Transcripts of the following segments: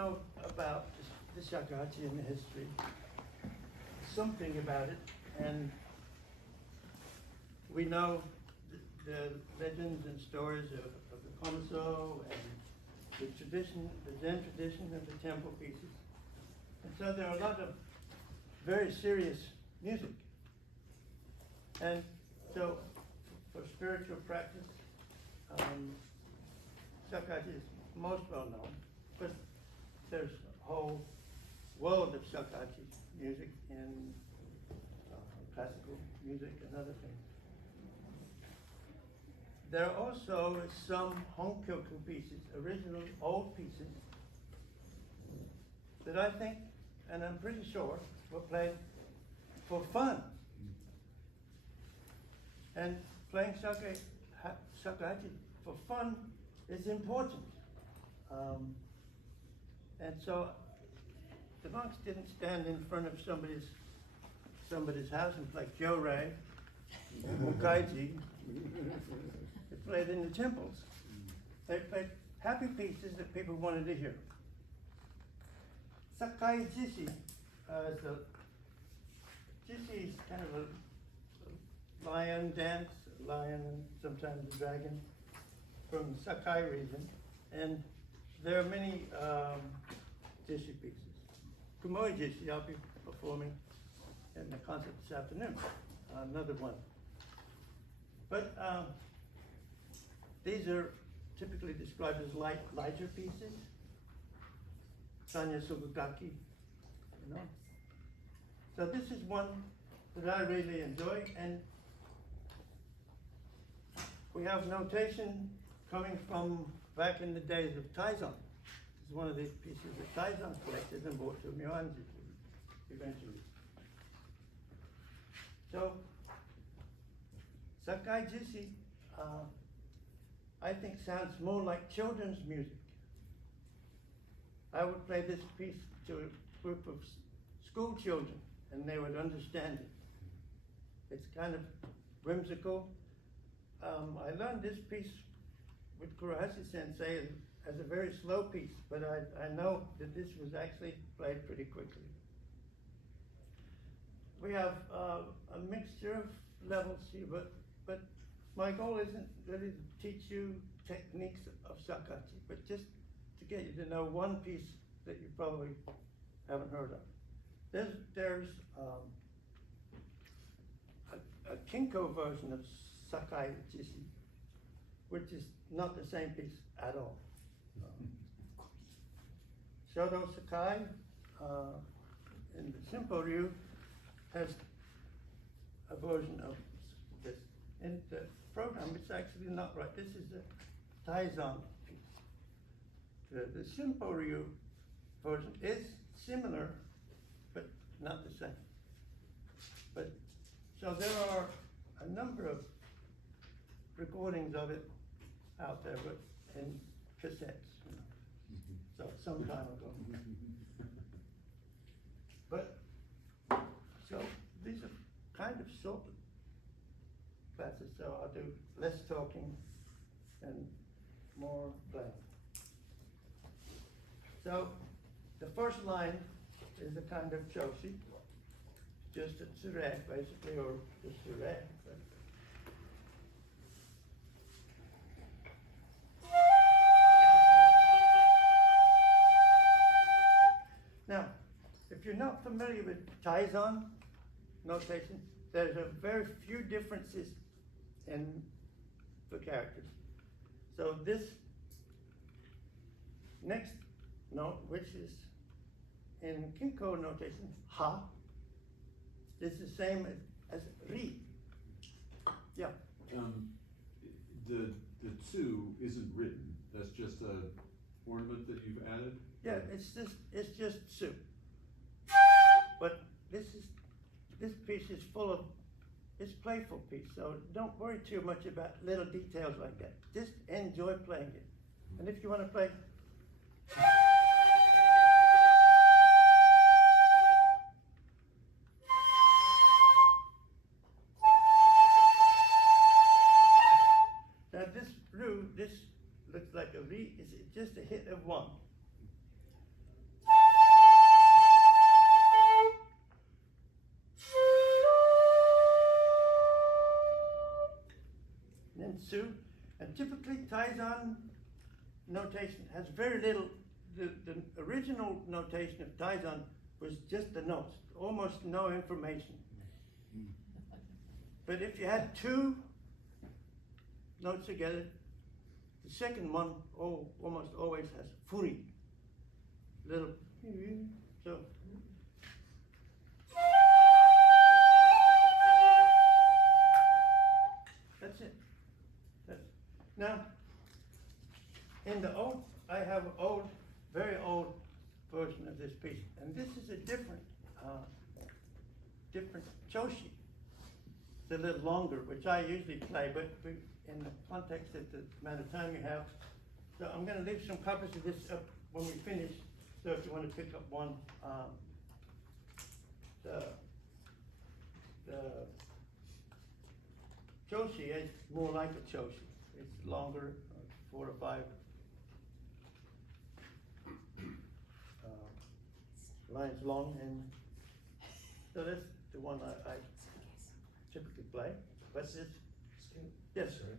know about the Shakuhachi and the history, something about it, and we know the legends and stories of the Konoso and the tradition, the Zen tradition of the temple pieces. And so there are a lot of very serious music. And so for spiritual practice, Shakuhachi is most well known, but there's a whole world of Shakuhachi music in classical music and other things. There are also some Honkyoku pieces, original old pieces, that I think, and I'm pretty sure, were played for fun. And playing Shakuhachi for fun is important. And so the monks didn't stand in front of somebody's house and play Kyo-rei, Mukaiji. They played in the temples. They played happy pieces that people wanted to hear. Sakai Jishi, Jishi is kind of a lion dance, a lion and sometimes a dragon from the Sakai region. And there are many Jishi pieces. Kumoi Jishi, I'll be performing in the concert this afternoon, another one. But these are typically described as lighter pieces. Sanya Sugugaki, you know. So this is one that I really enjoy, and we have notation coming from back in the days of Taizan. This is one of these pieces that Taizan collected and brought to Myoan eventually. So Sakai Jishi, I think sounds more like children's music. I would play this piece to a group of school children and they would understand it. It's kind of whimsical. I learned this piece with Kurohashi Sensei as a very slow piece, but I know that this was actually played pretty quickly. We have a mixture of levels here, but my goal isn't really to teach you techniques of Shakuhachi, but just to get you to know one piece that you probably haven't heard of. There's a Kinko version of Sakai Jishi, which is not the same piece at all. Shodo Sakai in the Shinpo-ryū has a version of this. In the program, it's actually not right. This is a Taizan piece. The Shinpo-ryū version is similar, but not the same. But so there are a number of recordings of it out there, but in cassettes, you know. So some time ago. But so these are kind of short classes, so I'll do less talking and more playing. So the first line is a kind of choshi, just a tsure basically, or just tsure. Now, if you're not familiar with Taizan notation, there's a very few differences in the characters. So this next note, which is in Kinko notation, ha, is the same as ri. Yeah. The two isn't written. That's just a ornament that you've added. Yeah, it's just su. But this piece is full of, it's playful piece, so don't worry too much about little details like that. Just enjoy playing it. And if you want to play, now this looks like a re, it's just a hit of one. typically Taizan notation has very little. The original notation of Taizan was just the notes, almost no information. But if you had two notes together, the second one almost always has furi, little, so. That's it. Now, in the old, I have very old version of this piece, and this is a different choshi. It's a little longer, which I usually play, but in the context of the amount of time you have. So I'm going to leave some copies of this up when we finish. So if you want to pick up one, the choshi is more like a choshi. It's longer, 4 or 5 lines long, and so that's the one I typically play. But it's, yes, Sorry.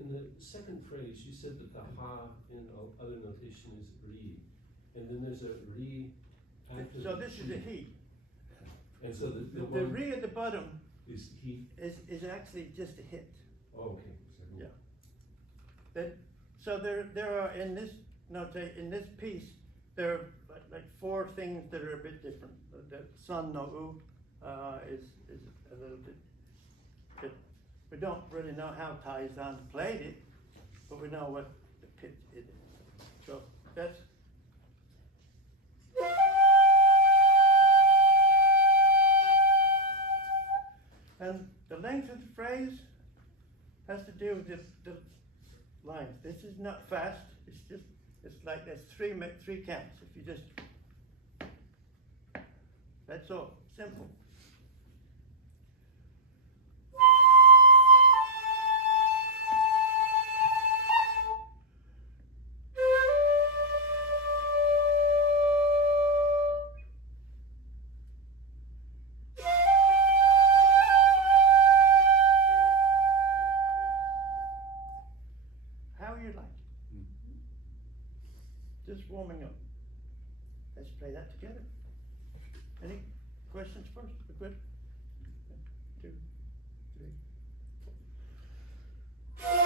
In the second phrase, you said that the ha in other notation is ri, and then there's a ri after. so this is a he. And so the The one re at the bottom is he. is actually just a hit. Oh, okay. Sorry. Yeah. So there are in this this piece there are like 4 things that are a bit different. The son no u is a little bit. We don't really know how Taizan played it, but we know what the pitch it is. So that's. And the length of the phrase has to do with the lines. This is not fast. It's like there's 3 counts. If you just, that's all. Simple. Just warming up. Let's play that together. Any questions first? We're good? 1, 2, 3, 4.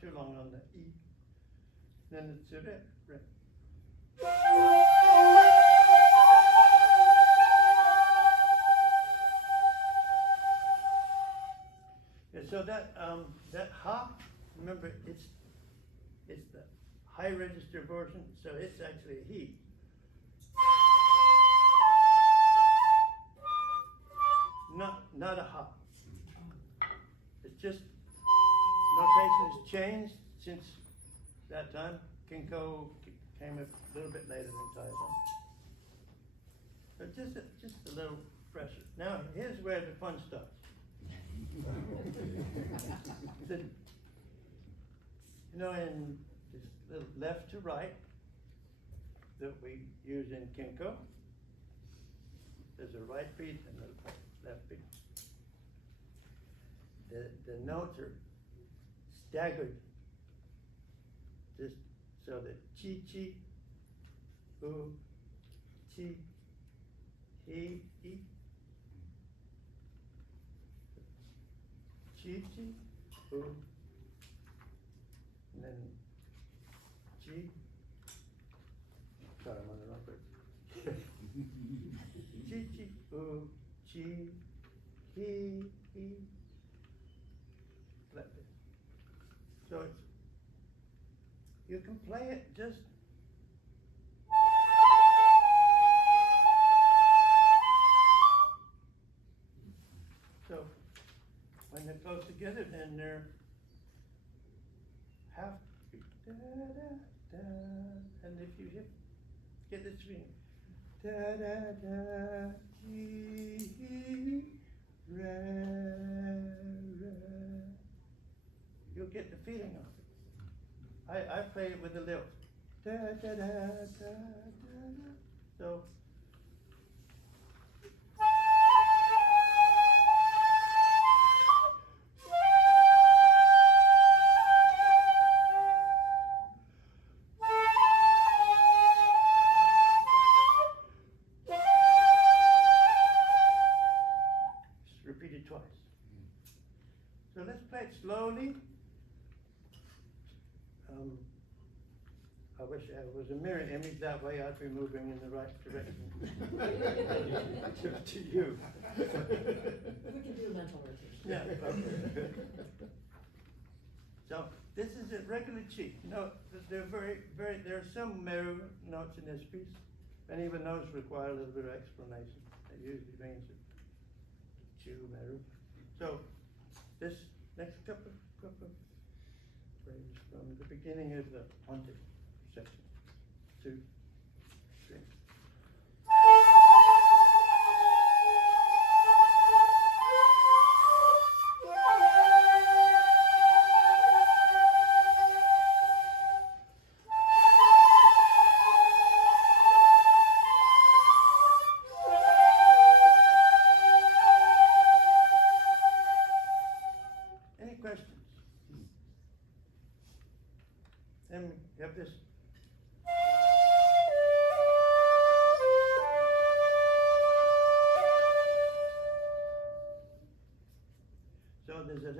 Too long on the E. Then it's a re. Yeah, so that ha, remember it's the high register version, so it's actually a he. Not a ha. It's just notation has changed since that time. Kinko came a little bit later than Taizan. But just a little fresher. Now here's where the fun starts. In this little left to right that we use in Kinko, there's a right beat and a left beat. The notes are staggered, just so that chi chi, u, chi, he, chi chi, u, and then chi. Sorry, I'm on the wrong page. Chi chi, u, chi, he, like this. So you can play it just. So when they're close together, then they're half beat. Da, da, da. And if you get the swing, da da da, re, re. You'll get the feeling of it. I play it with the lilt. Da, da, da, da, da, da. So. Repeat it twice. So let's play it slowly. I wish there was a mirror image, that way I'd be moving in the right direction. to you. We can do a mental rotation. Yeah. Okay. So this is a regular chi. No, there are some meru notes in this piece, and even those require a little bit of explanation. It usually means chu meru. So this next couple of phrases from the beginning of the haunted section. 2, 3. Any questions? Then we have this. So there's a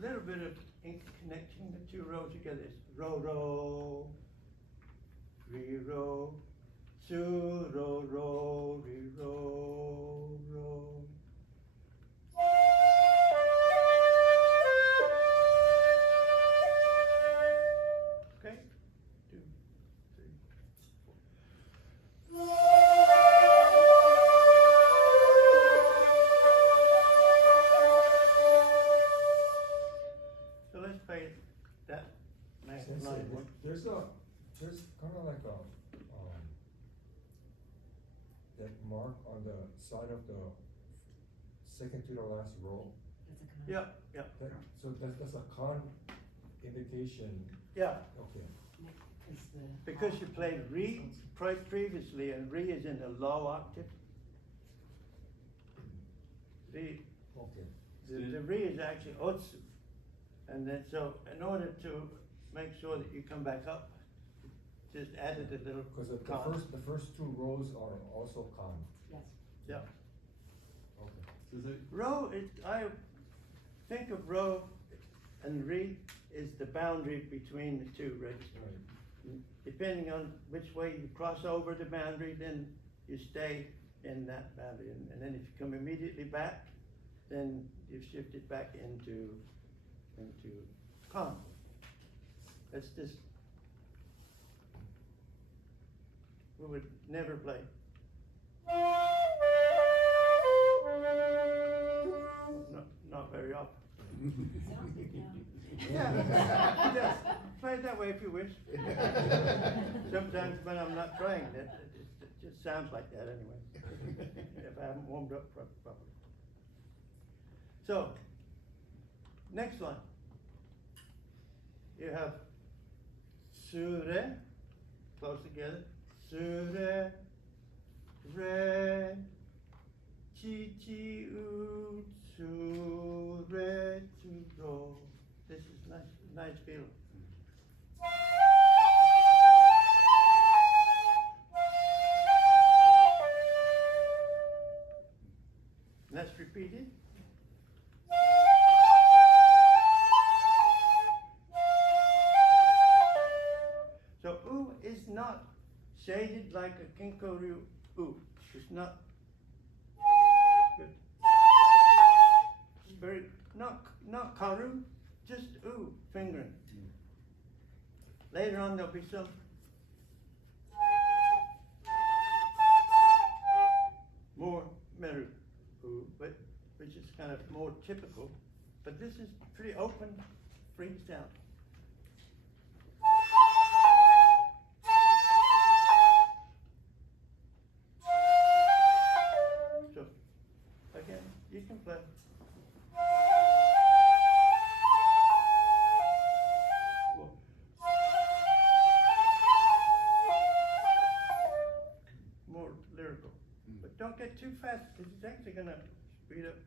little bit of connecting the two rows together. It's ro ro, re ro, su ro ro, re ro ro. Okay, 2, 3, 4. So let's play that next Sensei, line. there's kind of like a, that mark on the side of the second to the last row. That's a Yeah, command. So that's a con indication, yeah. okay. Because you played re previously, and re is in the low octave. The Okay. the re is actually otsu, and then so in order to make sure that you come back up, just added a little Because con. the first two rows are also con. Yes. Yeah. Okay. Does that, Ro is, I think of ro and re is the boundary between the two registers. Right. Depending on which way you cross over the boundary, then you stay in that boundary. And then if you come immediately back, then you've shifted back into con. That's just, we would never play. Not very often. Sounds good, Yeah, yes, play it that way if you wish. Sometimes when I'm not trying, it just sounds like that anyway, if I haven't warmed up properly. So, next line. You have sure, close together, sure, re, chi chi u, su re tu do. This is nice feeling. Let's repeat it. So u is not shaded like a Kinko-ryū u. It's not good. Very not karu, just u fingering. Later on there'll be some more meru u, but which is kind of more typical. But this is pretty open, free sound. So again, you can play. it too fast, because it's actually gonna speed up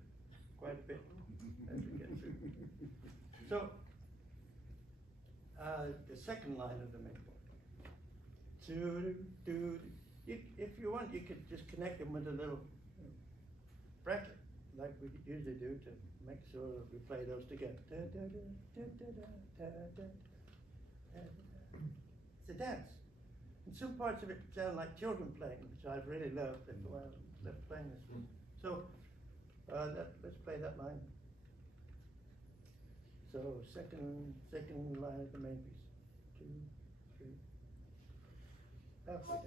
quite a bit as we get through. So, the second line of the main chord. If you want, you could just connect them with a little bracket, like we usually do to make sure we play those together. It's a dance. And some parts of it sound like children playing, which I really love. That's why I love playing this one. So, let's play that line. So, second line of the main piece. 2, 3. Halfway down.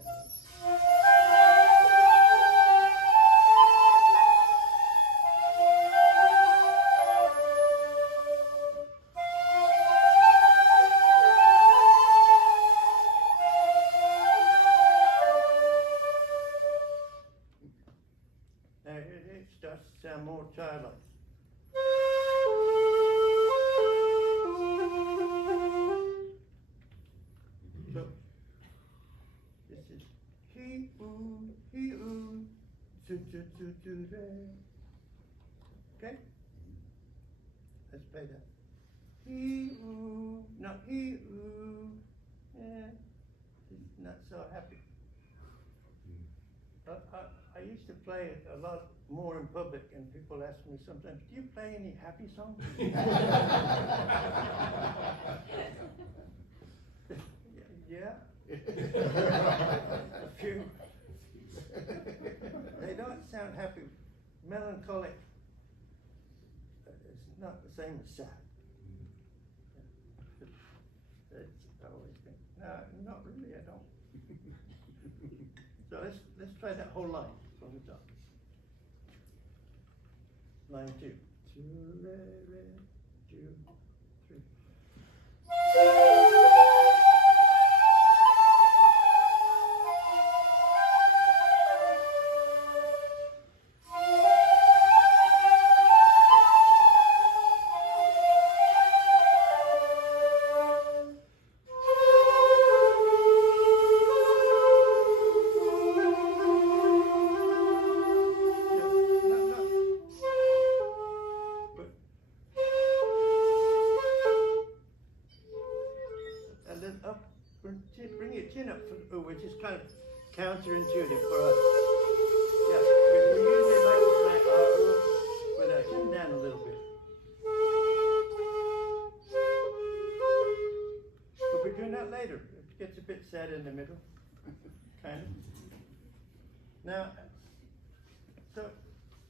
Now it starts to sound more childlike. So this is he ooh, do re. Okay? Let's play that. He ooh, not he ooh. Yeah, he's not so happy. I used to play it a lot more in public, and people ask me sometimes, do you play any happy songs? Yeah. A few. They don't sound happy. Melancholic. It's not the same as sad. It's always been. No, not really, I don't. So let's try that whole line from the top. Line 2. 2 re re 2 3. Bring your chin up, which is kind of counterintuitive for us. Yeah, we usually like to play with our chin down a little bit. But we're doing that later. It gets a bit sad in the middle, kind of. Now, so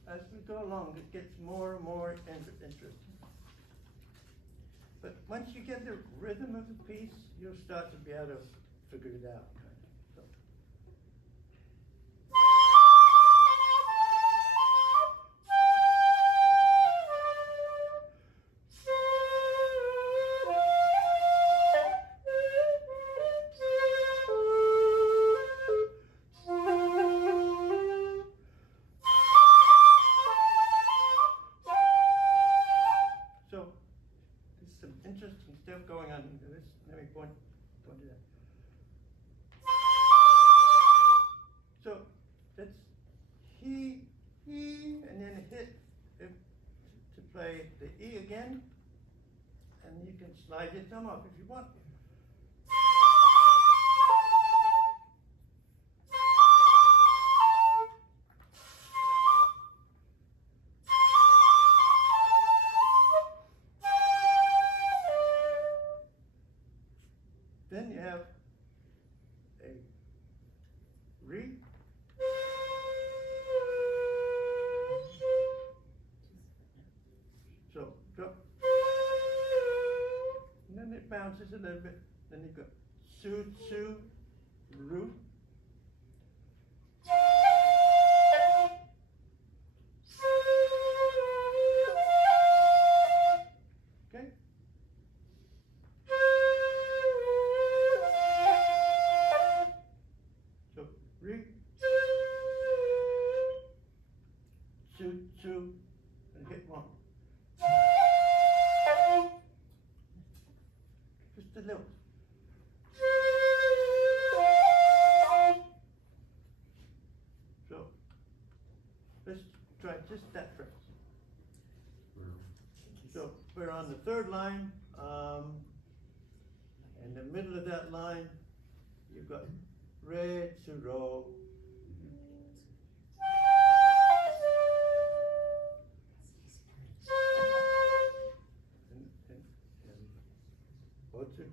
as we go along, it gets more and more interesting. But once you get the rhythm of the piece, you'll start to be able to figure it out. So. Interesting stuff going on into this. Let me point to that. So that's he, and then hit to play the E again, and you can slide your thumb up if you want. Then you have a re. So drop. And then it bounces a little bit. Then you go Su-su-ru. Okay? So re, su, and hit 1. Just a little. So on the third line, in the middle of that line, you've got Retsuro. And Otsu.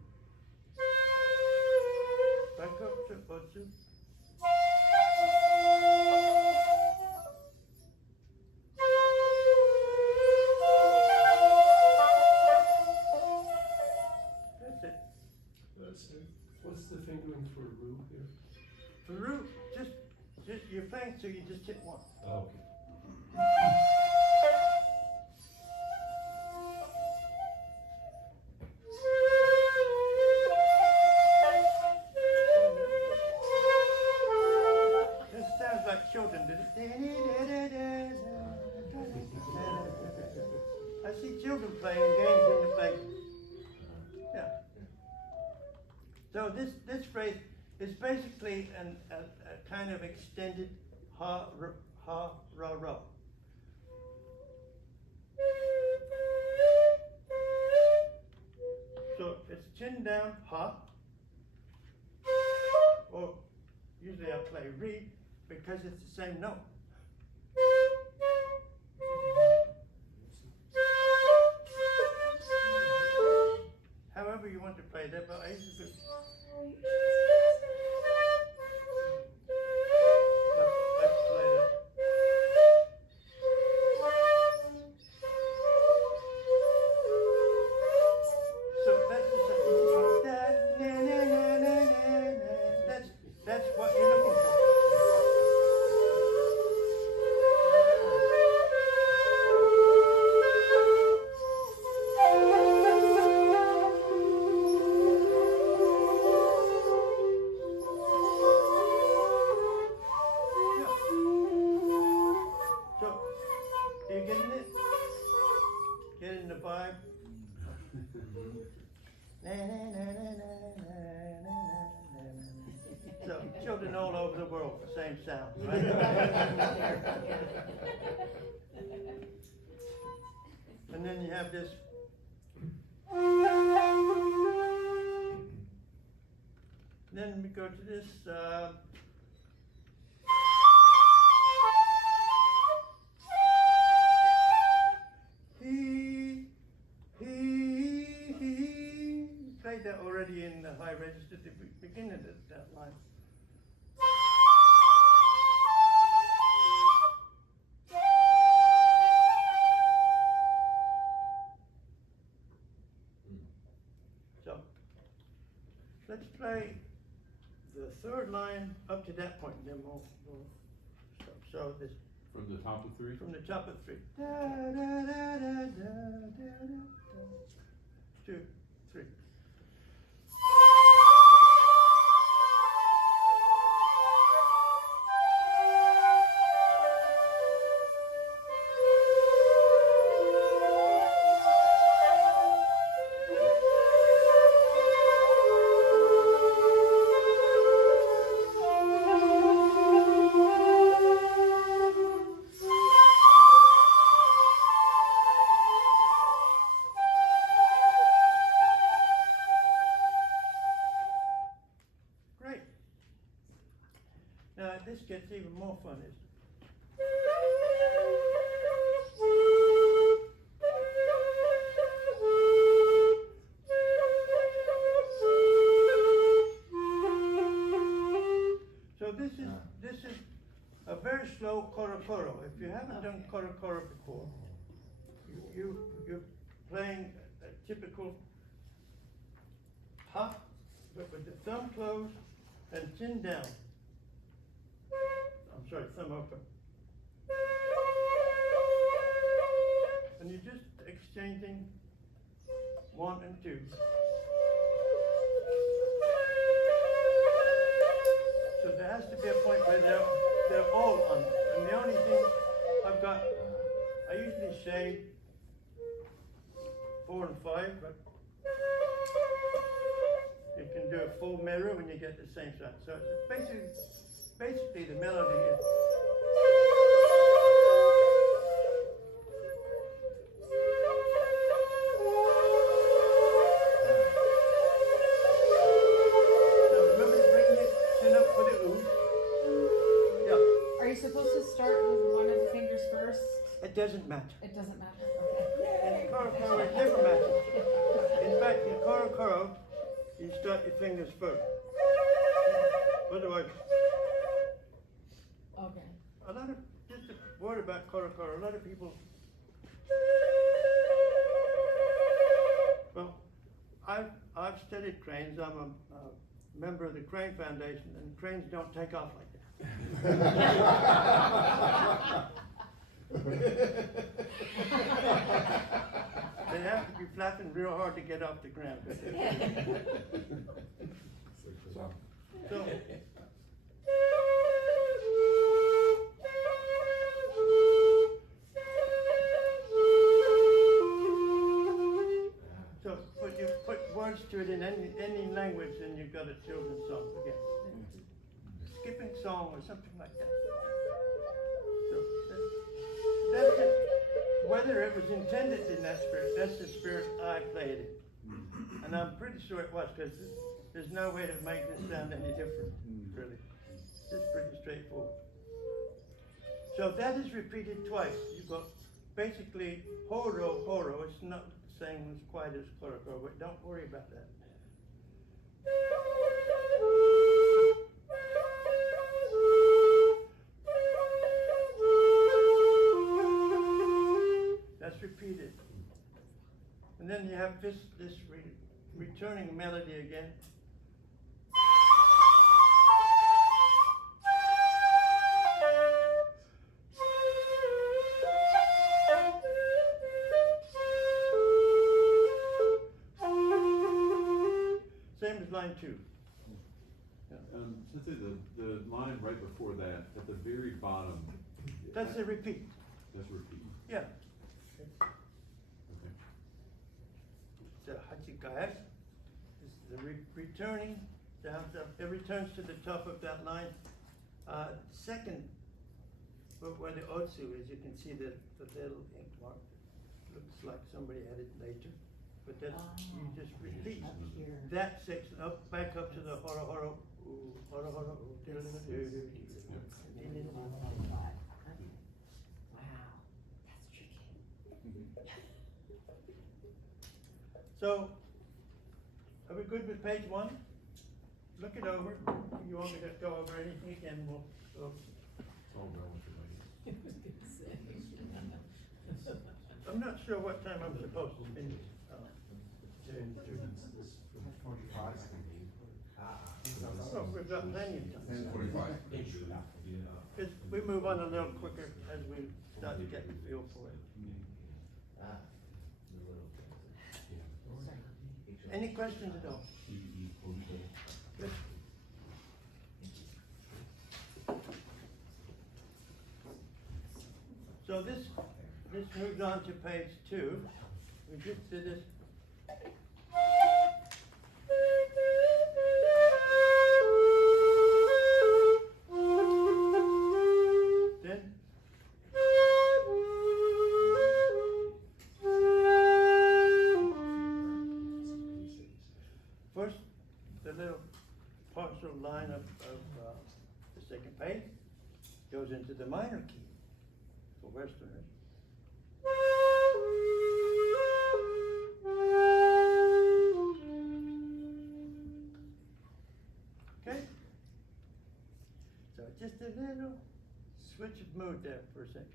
Back up to Otsu. That's it. That's it. What's the fingering for Rū here? For root, just you're playing, so you just hit one. Oh, okay. This sounds like children, did it? I see children playing games in the place. Yeah. So this phrase is basically a kind of extended ha ra ra. So it's chin down ha, or usually I play re because it's the same note. However you want to play that, but I used to do. Let's play that. So that's just that's what you're looking for. So children all over the world, the same sound, right? And then you have this. Then we go to this. He played that already in the high register at the beginning of that line. So let's play the third line up to that point, then we'll stop. So this. From the top of three? From the top of three. Da, da, da, da, da, da, da. 2, 3. Now this gets even more fun. So this is a very slow koro. If you haven't done koro before, you're playing a typical ha, but with the thumb closed and chin down. I'm sorry, thumb open. And you're just exchanging 1 and 2. So there has to be a point where they're all on. And the only thing I've got, I usually say 4 and 5, but you can do a full meru when you get the same sound. So basically the melody is doesn't matter. It doesn't matter, In okay. Korokoro, it never matters. In fact, in Korokoro, you start your fingers first. Otherwise, Okay. a lot of, just a word about Korokoro, a lot of people, well, I've studied cranes, I'm a member of the Crane Foundation, and cranes don't take off like that. They have to be flapping real hard to get off the ground. So, so you put words to it in any language, and you've got a children's song again. Skipping song or something like that. So that's it. Whether it was intended in that spirit, that's the spirit I played in. And I'm pretty sure it was, because there's no way to make this sound any different, really. It's pretty straightforward. So that is repeated twice. You've got basically horo, horo. It's not the same as quite as korokoro, but don't worry about that. That's repeated. And then you have this returning melody again. Same as line 2. Let's say the line right before that, at the very bottom. That's a repeat. That's a repeat. Yeah. Okay. The hachikai is the returning down. It returns to the top of that line. Second, where the otsu is, you can see the little ink mark. Looks like somebody had it later, but that's you just repeat Up here. that section back up to the horo horo. Horo horo. Wow, that's tricky. So, are we good with page 1? Look it over. You want me to go over anything again? We'll go. It's all relative, I guess. I was gonna say. I'm not sure what time I'm supposed to finish. Oh, we've got plenty of time. 10:45. Because we move on a little quicker as we start to get the feel for it. Any questions at all? Good. So this moves on to page 2. We just did this. Then first, the little partial line of the second page goes into the minor key for Westerners. Okay? So just a little switch of mood there for a second.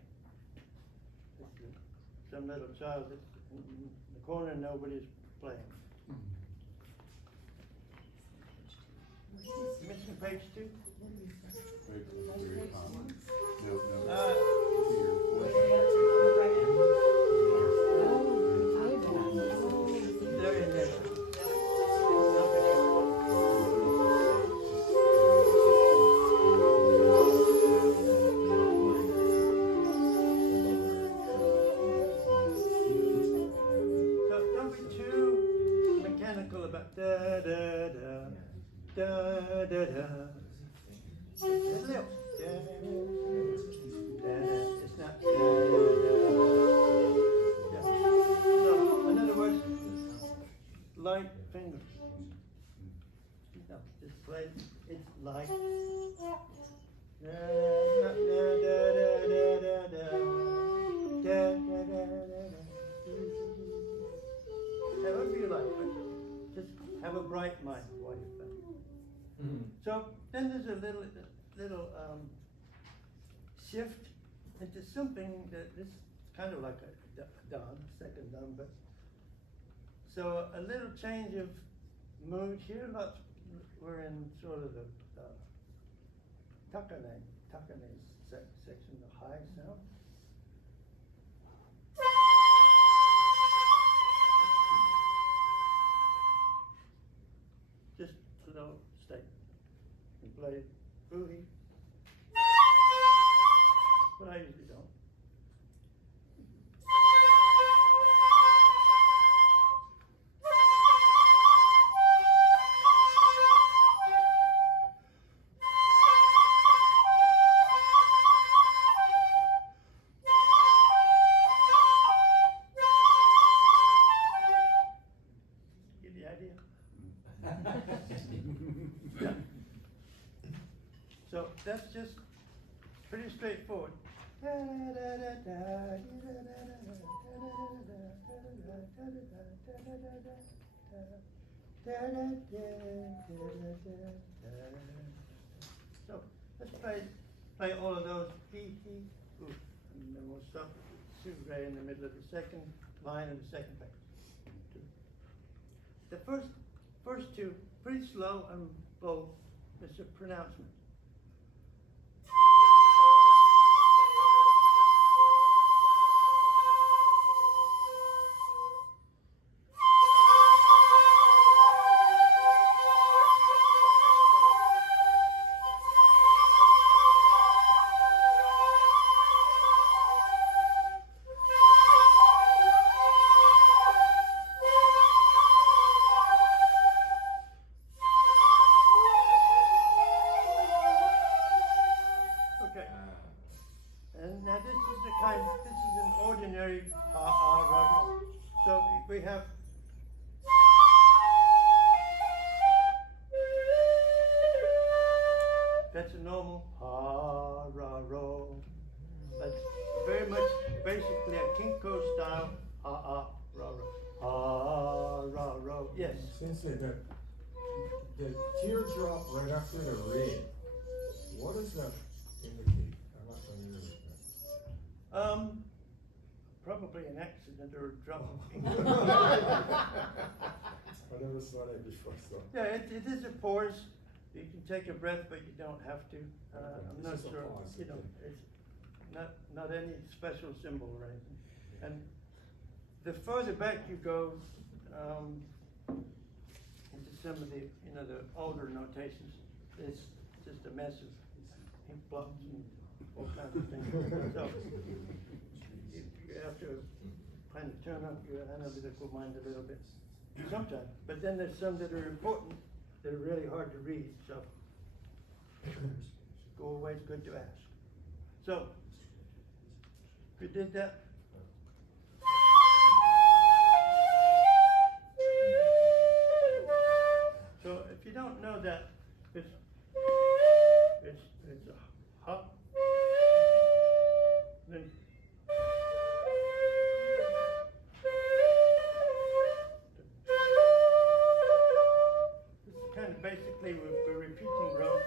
Some little child that's in the corner and nobody's playing. Missing page 2? Right, very top. No, no. They're in there. So don't be too mechanical about da da da da da da. It's a little da, da, da. It's not da da da. Yeah. So in other words, light fingers. No, just play. It's light. Da da da da da da da da light, but just have a bright mind while you're playing. Mhm. So then there's a little shift into something that this is kind of like a dan, second dan, but so a little change of mood here. We're in sort of the takane section, the high sound. Just a little state and play boogie, but I usually don't. Get the idea? Yeah. So that's just pretty straightforward. So let's play all of those he, ooh, and then we'll stop right in the middle of the second line of the second page. The first two, pretty slow and bold. It's a pronouncement. Okay. And now this is an ordinary raga. So we have that's a normal ha ra ro. That's very much basically a kinko style ha ra ro. Ha ra ro. Yes. Sensei, the teardrop right after the ring, what does that indicate? I'm not familiar with that. Probably an accident or a drop. I never saw that before, so. Yeah, it is a pause. You can take a breath, but you don't have to. I'm not It's just a sure. pause, You know, okay. it's not any special symbol or anything. And the further back you go into some of the the older notations, it's just a mess of ink blots and all kinds of things. So you have to kind of turn up your analytical mind a little bit sometimes. But then there's some that are important that are really hard to read. So always good to ask. So if you did that. So if you don't know that, it's a hop, then this is kind of basically we're repeating rows.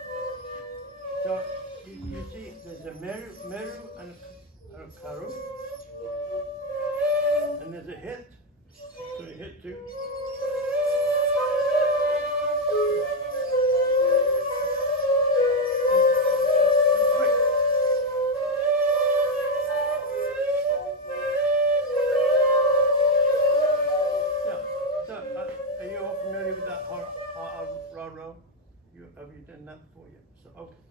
So you see there's a meru and a karu, and there's a hit, so you hit two. Have you done that before yet? So okay.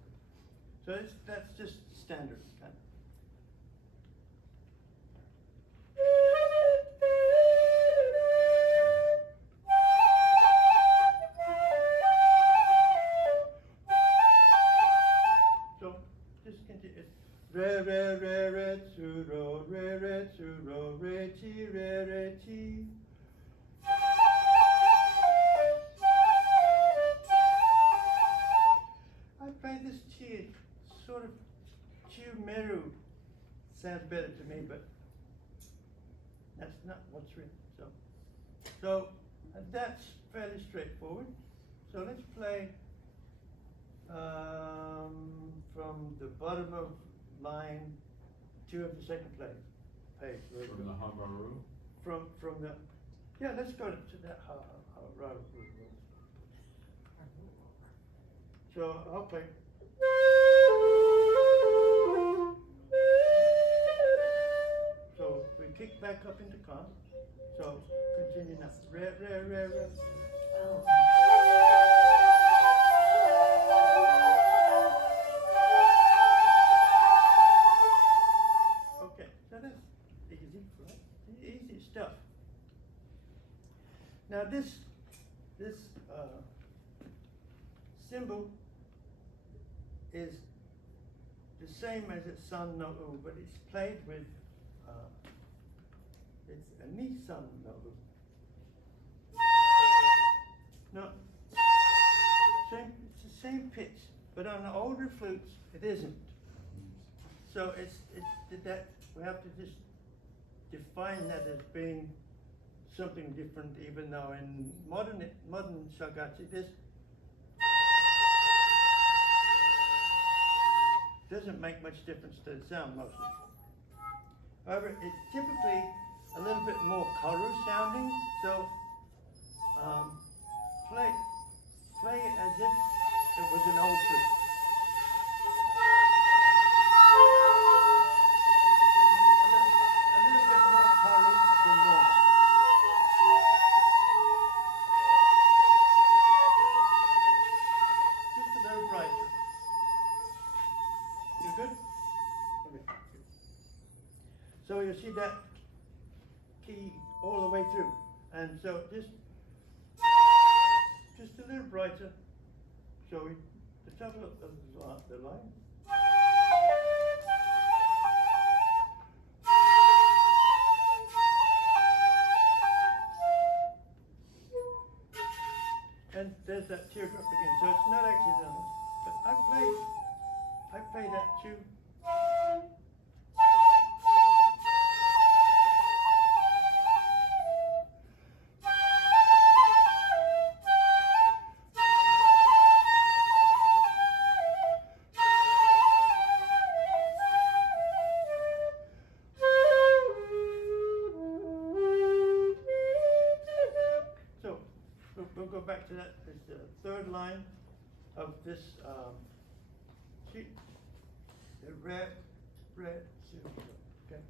So that's just standard kind of. So just continue. Re re re re tsu ro re chi re chi. I play this chi, sort of meru sounds better to me, but that's not what's written. So And that's fairly straightforward. So let's play from the bottom of line 2 of the second page. From the Hamaru? From the, yeah, let's go to that right. So I'll play. So we kick back up into con. So continue now. Re, re, re, re. Oh. Okay, so that's easy, right? Easy stuff. Now this symbol is the same as its san no u, but it's played with it's a ni san no u. No, it's the same pitch, but on the older flutes it isn't. So it's that we have to just define that as being something different, even though in modern Shakuhachi this doesn't make much difference to the sound mostly. However, it's typically a little bit more karu sounding, so play it as if it was an old flute. A little bit more karu than normal. Just a little brighter. You good? Okay. So you see that key all the way through, and so just a little brighter. So the top of the line. And there's that teardrop again. So it's not actually that one, but I play that too. So we'll go back to that. It's the third line of this sheet. The red, silver. Okay.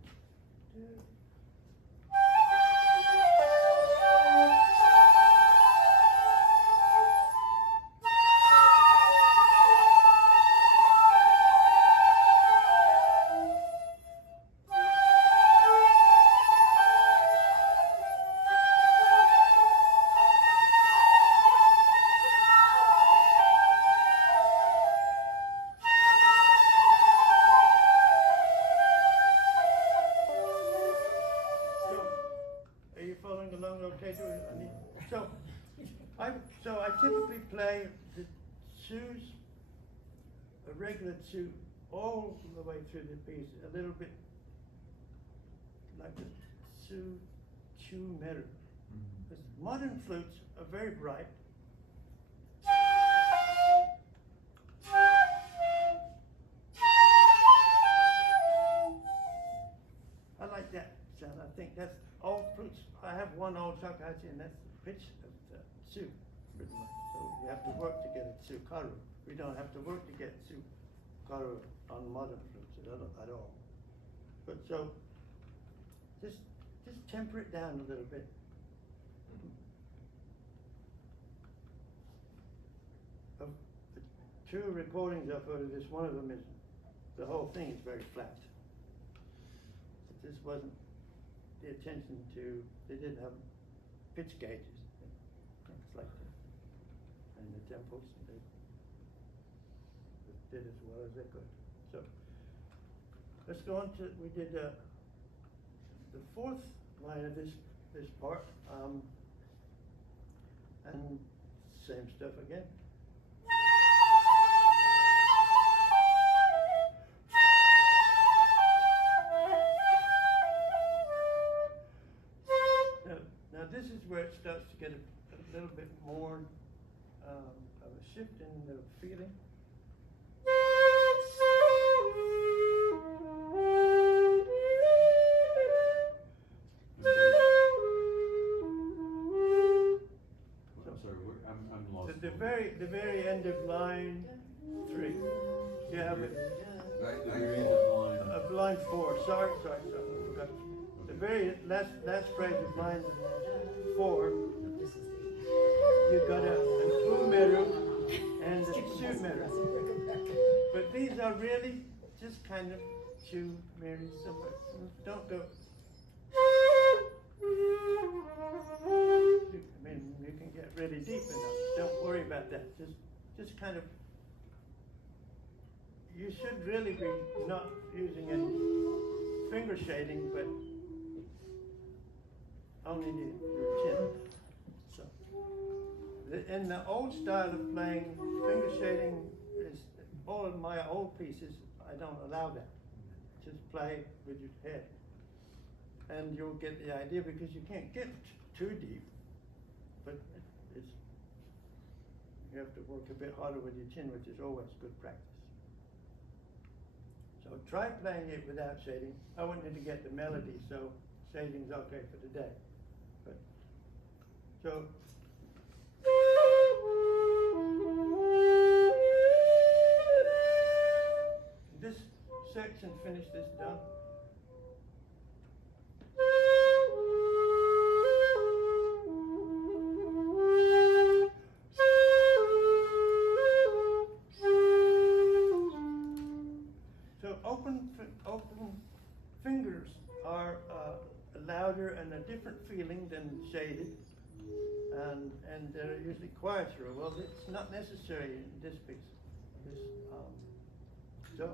Okay, so I typically play the tsus, a regular tsu, all the way through the piece, a little bit like the tsu chu meru. Because modern flutes are very bright. I like that sound. I think that's old flutes. I have one old Shakuhachi, and that's the pitch of the tsu, pretty much. So you have to work to get a tsu karu. We don't have to work to get tsu karu on modern flutes at all. But so just temper it down a little bit. Of the two recordings I've heard of this, one of them is the whole thing is very flat. This wasn't the attention to, they didn't have pitch gauges, things like that. And the tempos, they did as well as they could. So let's go on to, we did the fourth line of this part, and same stuff again. Now this is where it starts to get bit more of a shift in the feeling. I'm sorry, I'm lost. The very end of line 3. You have it. The very end of line. Line 4. Sorry. I forgot. The very last phrase of line 4. This is the. You got an umeru and a sumeru. But these are really just kind of chu-meru somewhere. Don't go. I mean, you can get really deep enough. Don't worry about that. Just kind of. You should really be not using any finger shading, but only your chin. So, in the old style of playing, finger shading is all of my old pieces. I don't allow that. Just play with your head, and you'll get the idea because you can't get too deep. But you have to work a bit harder with your chin, which is always good practice. So try playing it without shading. I want you to get the melody, so shading's okay for today. But so this section, finish this done. Open fingers are louder and a different feeling than shaded, and they're usually quieter. Well, it's not necessary in this piece. So.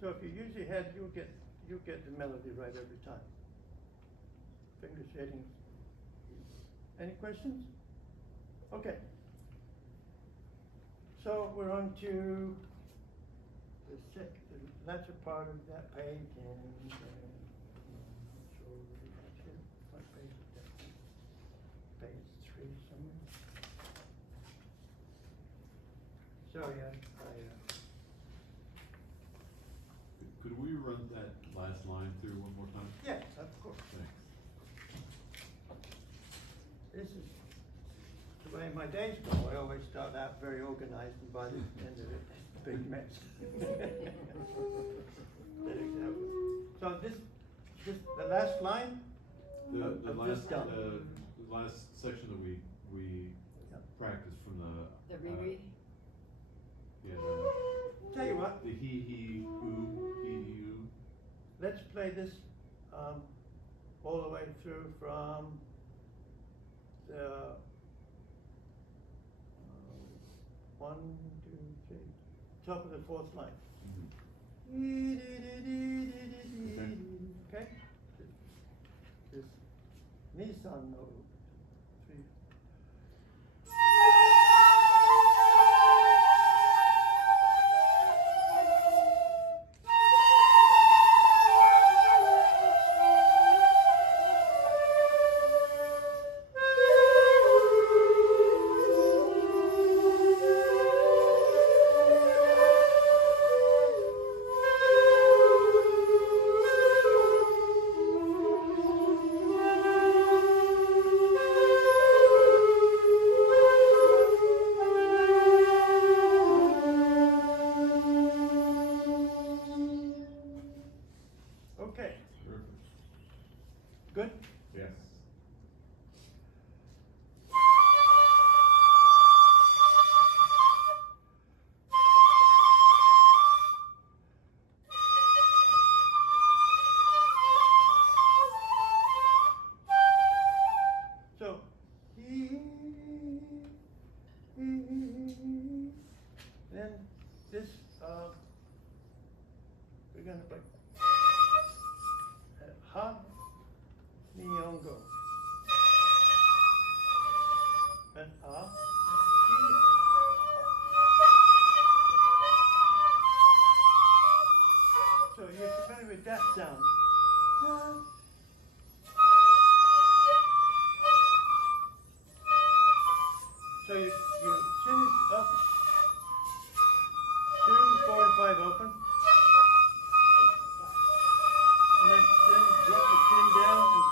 So if you use your head, you'll get the melody right every time. Finger shading. Any questions? Okay. So we're on to the latter part of that page, and I'm not sure what it is here. What page is that? Page 3 somewhere. Sorry, Could we run that last line through one more time? yes, of course. Thanks. This is the way my days go. I always start out very organized, and by the end of it, big mess. So this, the last line. The I've last just done. the last section that we practiced from the reread? Yeah. Tell you what. The he who. Let's play this all the way through from the 1, 2, 3, top of the 4th line. Okay? This Nissan note. 3. Okay, Perfect. good? Yes. So, then this, we're gonna play ha, Myoan.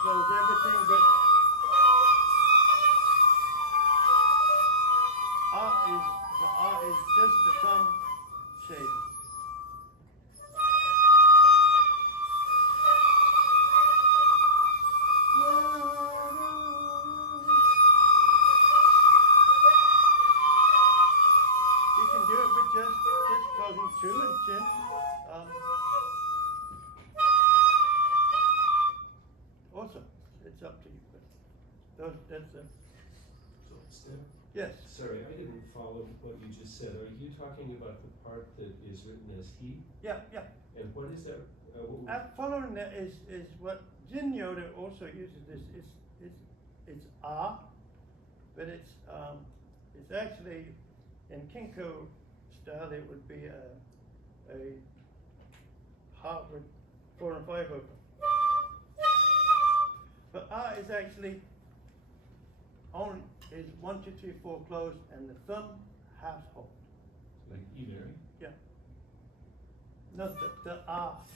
blows everything but the is just the thumb shape. You can do it with just closing two and chin. Also, it's up to you, but that's So it's there. yes. Sorry, I didn't follow what you just said. Are you talking about the part that is written as he? Yeah. And what is that? Following that is what Jin Yoda also uses. It's but it's actually in Kinko style. It would be a ha with 4 and 5 open. But is actually only is 1, 2, 3, 4 closed, and the thumb half hold. Like E Mary? Yeah. Not the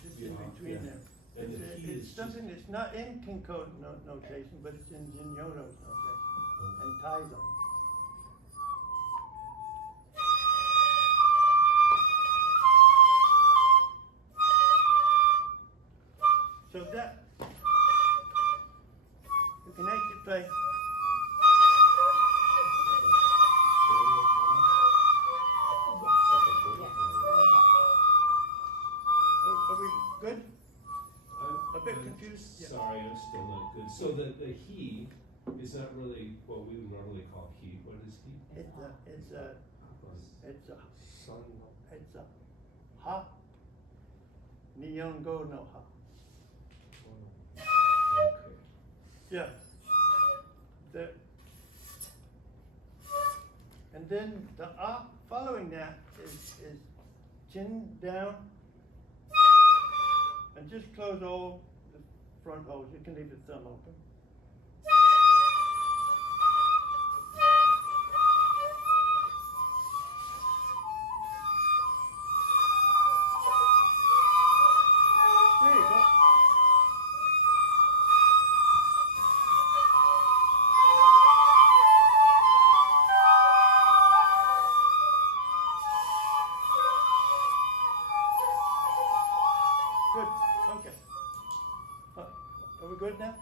is in between yeah. there. And the It's he is something that's not in Kinko notation, but it's in Jin Yodo's notation and ties on. So that you can actually play. Are we good? I'm A bit confused, yeah. Sorry, I'm still not good. So the he is not really what we would normally call he. What is he? It's a ha. Nihongo no ha. Okay. Yeah. And then the following that is chin down and just close all the front holes. You can leave the thumb open. There you go. Good. Okay. Are we good now?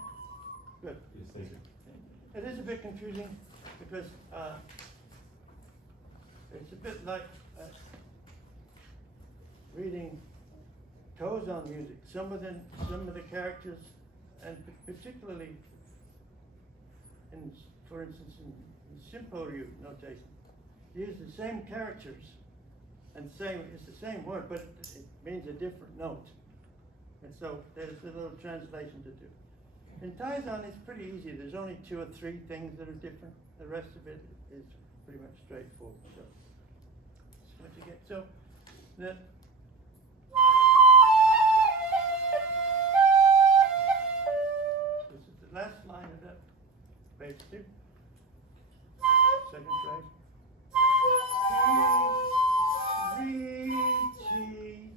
Good. Yes, thank you. It is a bit confusing because it's a bit like reading Tozan music. Some of the characters, and particularly for instance, in Shinpo-ryū notation, use the same characters and it's the same word, but it means a different note. And so there's a little translation to do. In Taizan, it's pretty easy. There's only 2 or 3 things that are different. The rest of it is pretty much straightforward. So that's what you get. So that. This is the last line of that page 2. Second phrase. Richi.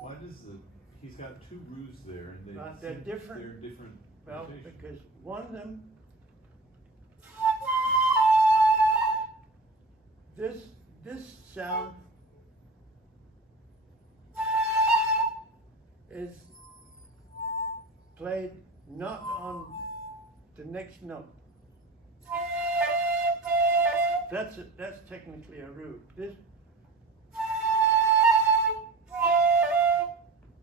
Why does he's got 2 roos there and They're different. They're different. Well, notation. because one of them, this sound is played not on the next note. That's technically a root.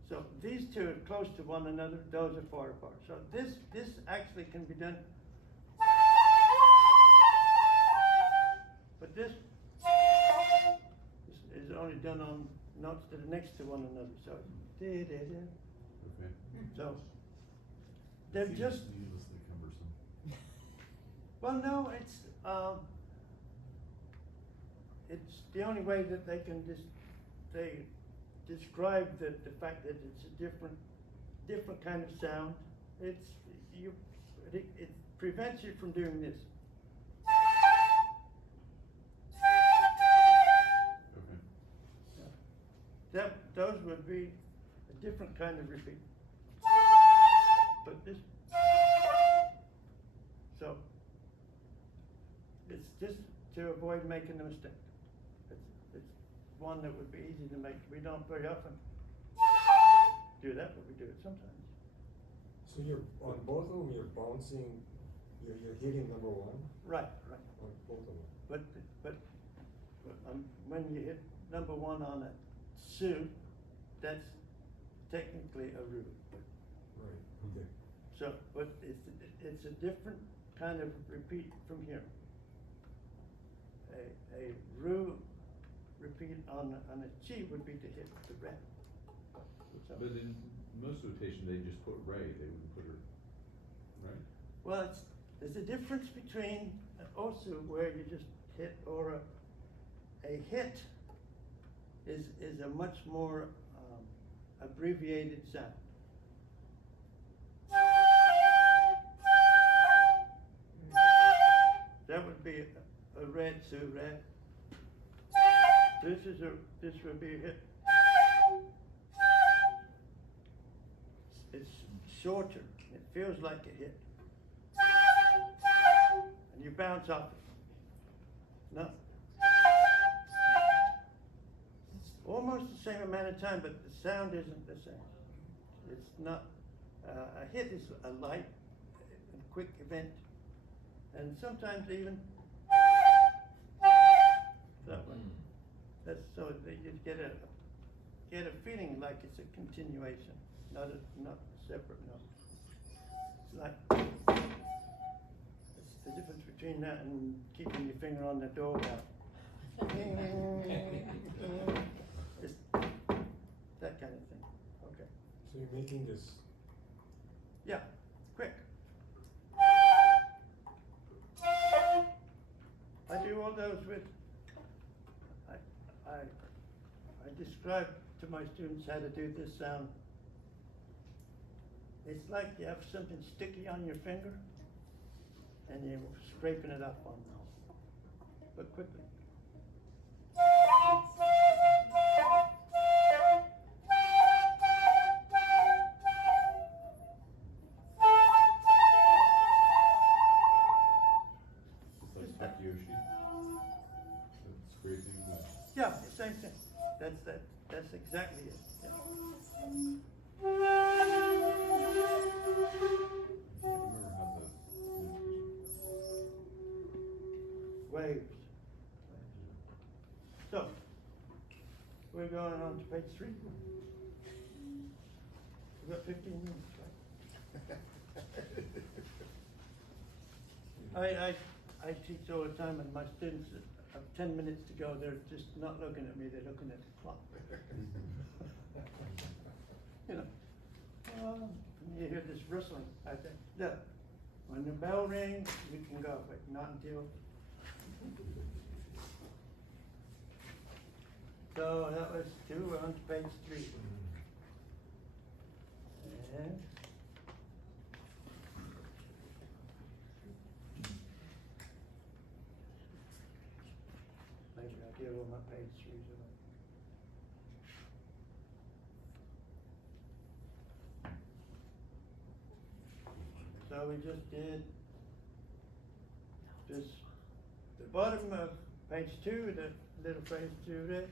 So these 2 are close to one another, those are far apart. So this actually can be done. But this is only done on notes that are next to one another. So Okay. so they're Seems just needlessly cumbersome. well no, it's the only way that they can describe the fact that it's a different kind of sound. It prevents you from doing this. Okay. those would be a different kind of repeat. But this, so, it's just to avoid making a mistake. It's one that would be easy to make. We don't very often do that, but we do it sometimes. So you're, on both of them, you're bouncing, you're hitting number one Right. on both of them. But when you hit number one on a su, that's technically a ru. Right, okay. So, but it's a different kind of repeat from here. A ru repeat on a chi would be to hit the red. So- But in most notation, they just put Ray, they wouldn't put her, right? Well, there's a difference between an osu where you just hit or a hit is a much more abbreviated sound. That would be a red su red. This would be a hit. It's shorter. It feels like a hit. And you bounce off it. No. Almost the same amount of time, but the sound isn't the same. It's not, a hit is a light, a quick event, and sometimes even that one. That's so that you get a feeling like it's a continuation, not a separate note. It's like, it's the difference between that and keeping your finger on the doorbell. It's that kind of thing. Okay. So you're making this, Yeah, quick. I do all those with, I describe to my students how to do this sound. It's like you have something sticky on your finger and you're scraping it up on them, but quickly. It's like Takeyoshi. That's scraping the. Yeah, the same thing. That's exactly it. Yeah. I remember how the. Waves. So, we're going on to page 3. We've got 15 minutes, right? I teach all the time, and my students have 10 minutes to go. They're just not looking at me, they're looking at the clock. You know, you hear this rustling, I think, look, when the bell rings, you can go, but not until. So that was 2, we're on to page 3. And maybe I'll give all my page 3s away. So we just did this, the bottom of page 2, the little phrase 2 there.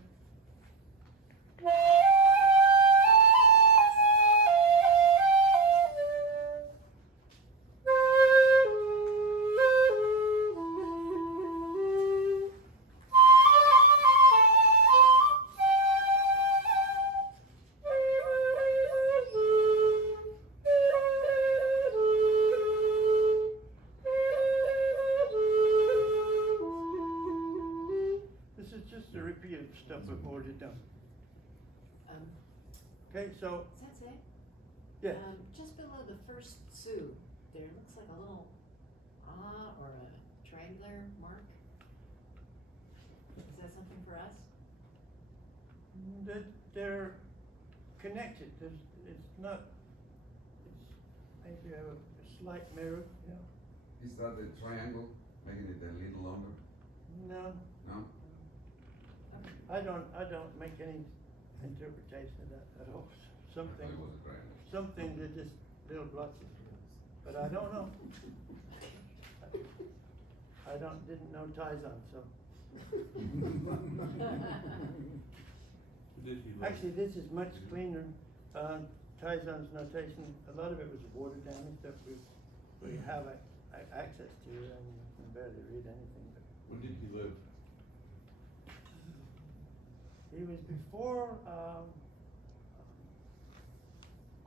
This is just a repeat of stuff we've already done. Okay, so, Sensei, yes. just below the first su, there looks like a little or a triangular mark. Is that something for us? They're connected. It's not, it's maybe a slight mirror, you know. Is that the triangle, making it a little longer? No, No? I don't make any interpretation of that at all. Something, It was a triangle. something that just little blotches. But I don't know. I didn't know Taizan, so. Did he live? Actually, this is much cleaner. Taizan's notation, a lot of it was water damage that we have access to, and you can barely read anything. But When did he live? he was before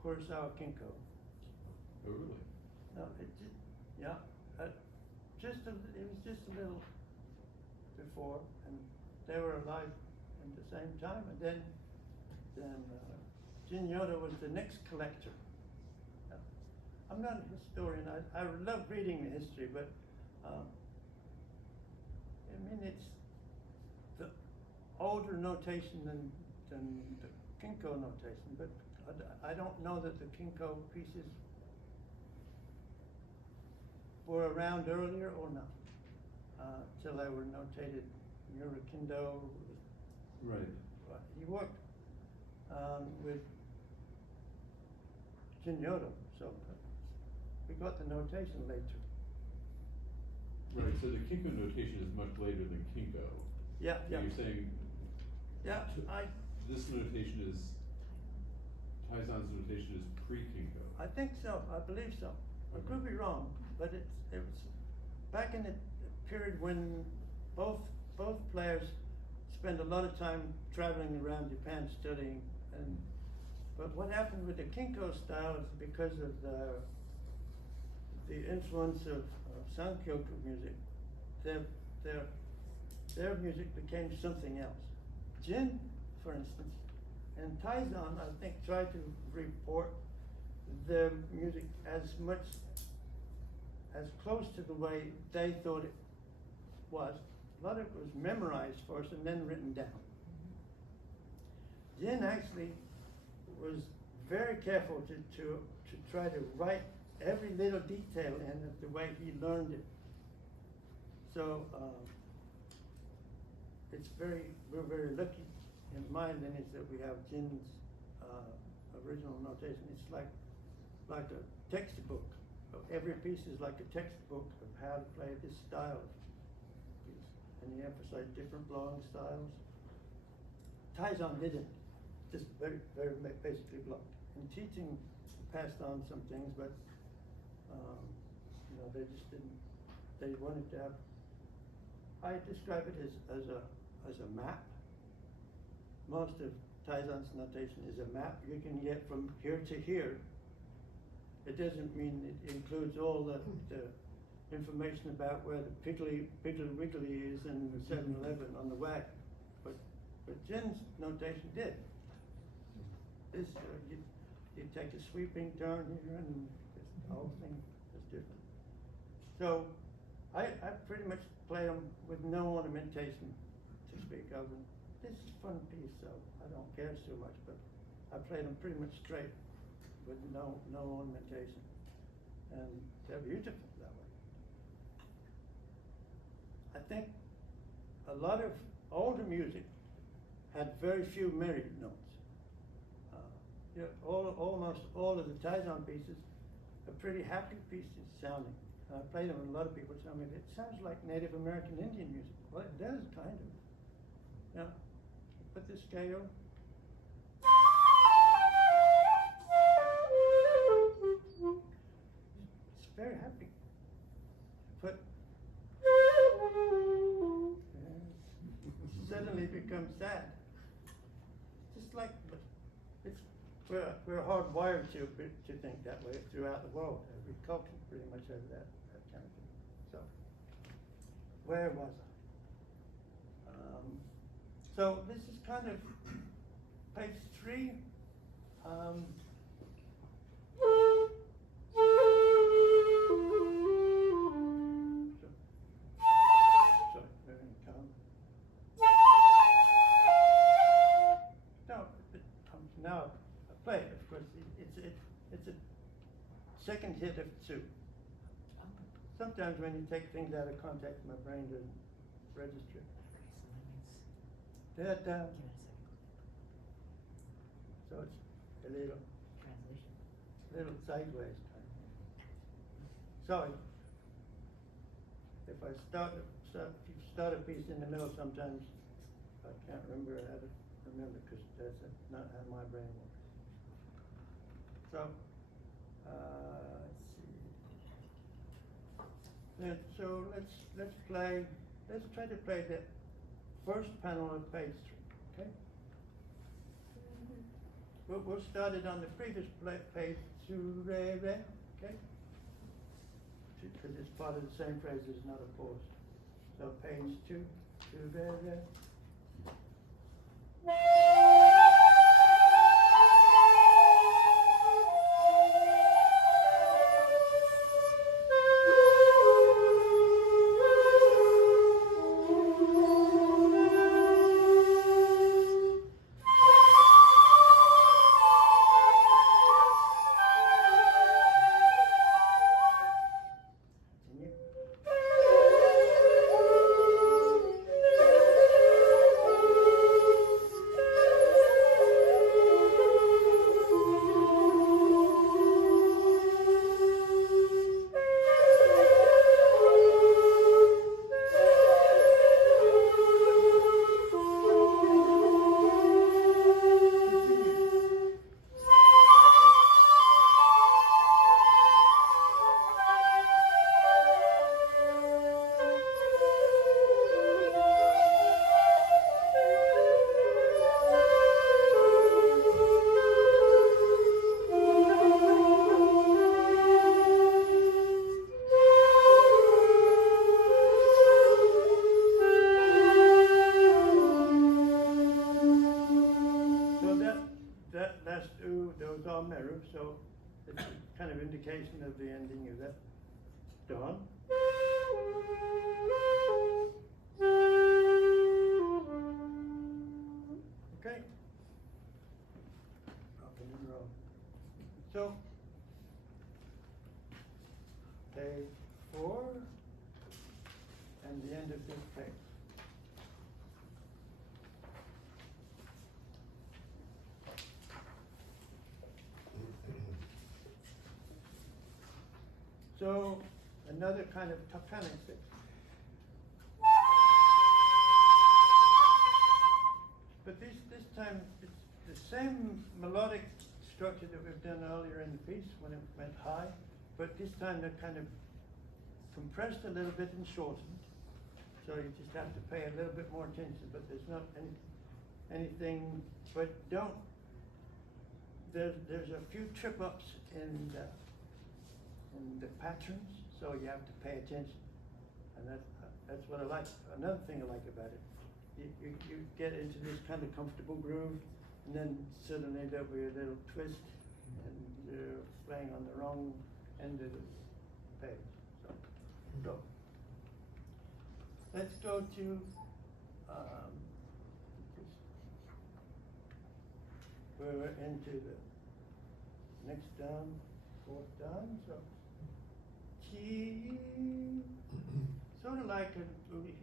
Kurosawa Kinko. Oh, really? No, yeah, it was just a little before, and they were alive at the same time, and then Jin Yoda was the next collector. I'm not a historian. I love reading the history, but I mean it's the older notation than the Kinko notation, but I don't know that the Kinko pieces were around earlier or not, till they were notated. Murakindo, Right. he worked with Jin Yoda, so we got the notation later. Right, so the Kinko notation is much later than Kinko. Yeah, So yeah, you're saying yeah, this notation is, Taizan's notation is pre-Kinko? I think so, I believe so. I could be wrong, but it was back in the period when both players spent a lot of time traveling around Japan studying, but what happened with the Kinko style is because of the influence of Sankyoku music, their music became something else. Jin, for instance, and Taizan, I think, tried to report their music as close to the way they thought it was. A lot of it was memorized first and then written down. Jin actually was very careful to try to write every little detail in of the way he learned it. So we're very lucky in my lineage that we have Jin's original notation. It's like a textbook. Every piece is like a textbook of how to play this style. And he emphasized different blowing styles. Taizan didn't, just very basically blow. In teaching, passed on some things, but they just didn't. They wanted to have. I describe it as a map. Most of Taizan's notation is a map you can get from here to here. It doesn't mean it includes all the information about where the Piggly Wiggly is in the 7-Eleven on the wagon, but Jin's notation did. This you take a sweeping turn here, and the whole thing is different. So I pretty much play them with no ornamentation to speak of. And this is a fun piece, so I don't care so much, but I play them pretty much straight with no ornamentation, and they're beautiful that way. I think a lot of older music had very few measured notes. Almost all of the Taizan pieces are pretty happy pieces sounding. I play them, and a lot of people tell me it sounds like Native American Indian music. Well, it does, kind of. Yeah, put the scale. It's very happy. Put. Suddenly becomes sad. Just like, but we're hardwired to think that way throughout the world. Every culture pretty much has that kind of thing. So, where was I? So this is kind of page 3. Sorry, very calm. No, now I play it, of course. It's a second hit of 2. Sometimes when you take things out of context, my brain doesn't register. Give it a second. So it's a little Translation. sideways. So if I start a piece in the middle, sometimes I can't remember how to remember because that's not how my brain works. So let's see. So let's try to play the first panel of page 3. Okay. We'll start it on the previous page, re, okay? Because it's part of the same phrase, it's not a pause. So page 2, re. So it's a kind of indication of the ending of that dawn. Okay. Up in a row. So page 4 and the end of this page. So another kind of tonic fix. But this time it's the same melodic structure that we've done earlier in the piece when it went high, but this time they're kind of compressed a little bit and shortened. So you just have to pay a little bit more attention, but there's not anything, but there's a few trip ups in the patterns, so you have to pay attention, and that's what I like. Another thing I like about it, you get into this kind of comfortable groove, and then suddenly there'll be a little twist, and you're playing on the wrong end of the page. So let's go to we're into the next down, fourth down. So key, sort of like a movie.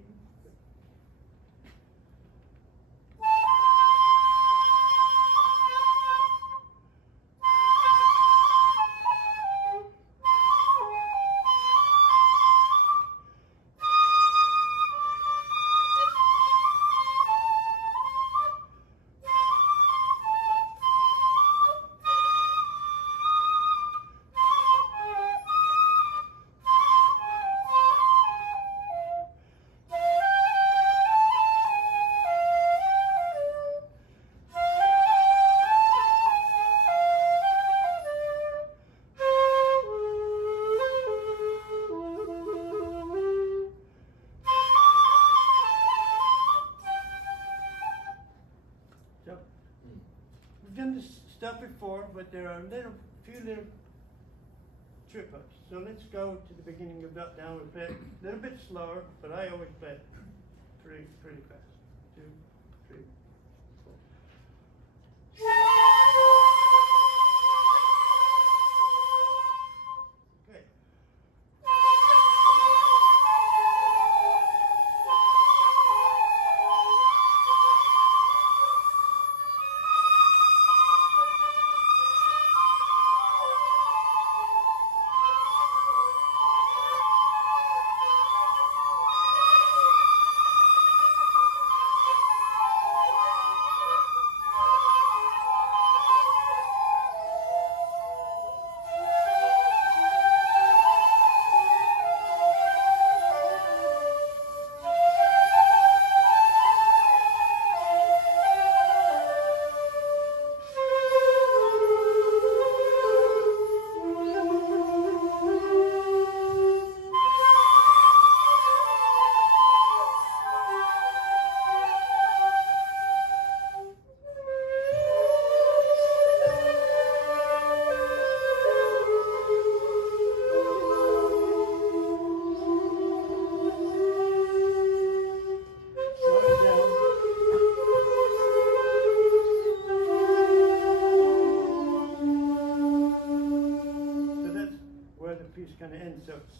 Stuff before, but there are few little trip ups. So let's go to the beginning of that now. We'll play it a little bit slower, but I always play it pretty fast. 2, 3, 4. Okay.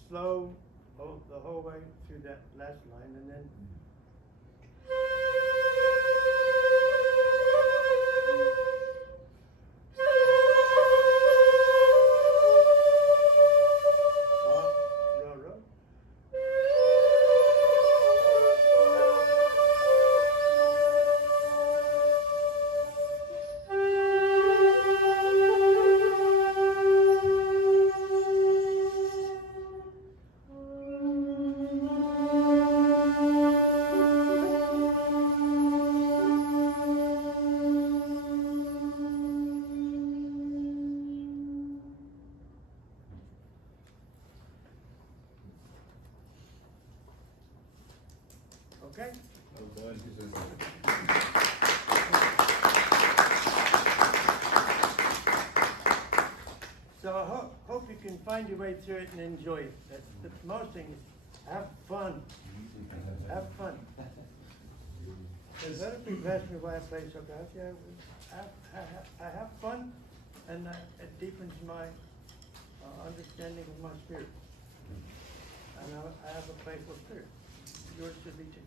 slow the whole way through that last line, and then. Ro, ro. Okay? Thank you, Sensei. So I hope you can find your way through it and enjoy it. That's the most thing is have fun. Have fun. A lot of people ask me why I play Shakuhachi. I have fun, and it deepens my understanding of my spirit. And I have a playful spirit. Yours should be too.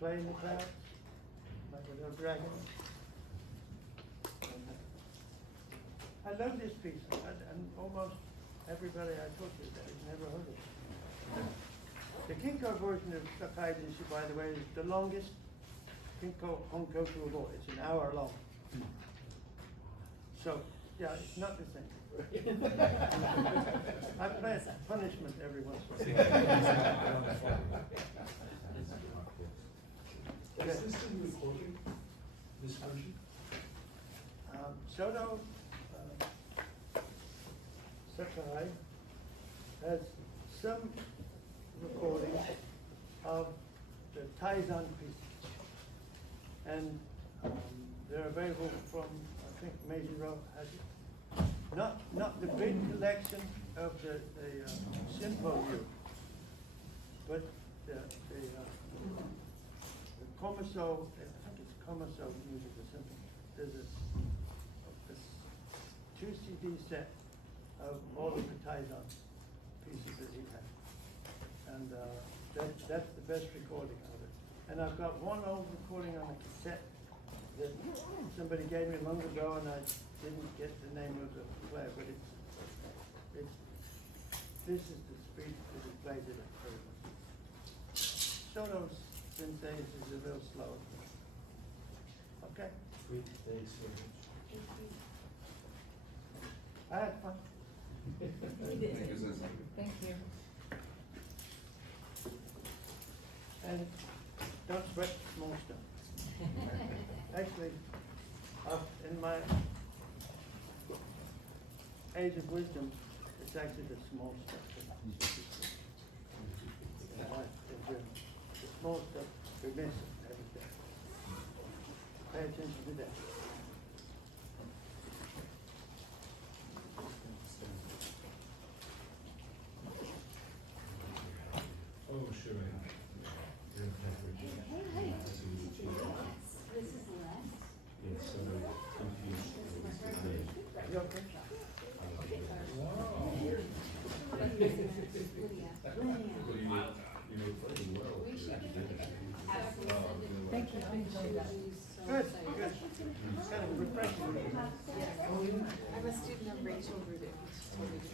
Play in the clouds, like a little dragon. I love this piece, and almost everybody I talk to has never heard of it. The Kinko version of Sakai Jishi, by the way, is the longest Kinko Honkoku of all. It's an hour long. So, yeah, it's not the same. I play it as punishment every once in a while. Is this in recording, this version? Shodo Sakai has some recordings of the Taizan pieces, and they're available from, I think Meiji-ro has it. Not the big collection of the Shinpo-ryū, but the Komaso, I think it's Komaso music or something. There's a 2 CD set of all of the Taizan pieces that he had. And that's the best recording of it. And I've got one old recording on a cassette that somebody gave me long ago, and I didn't get the name of the player, but this is the speed that he plays it at. Shodo Sensei is a little slow. Okay, Great, thanks very much. I had fun. Thank you, Sensei. Thank you. And don't sweat small stuff. Actually, in my age of wisdom, it's actually the small stuff. The small stuff we miss every day. Pay attention to that. Oh, sure. Hey, this is Les. Yes, so confused. You okay? Thank you. Good, good. It's kind of refreshing. I'm a student of Rachel Rubik.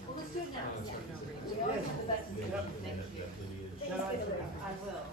Well, let's do it now. Yes. Thank you. Yep. That really is. No, I- I will.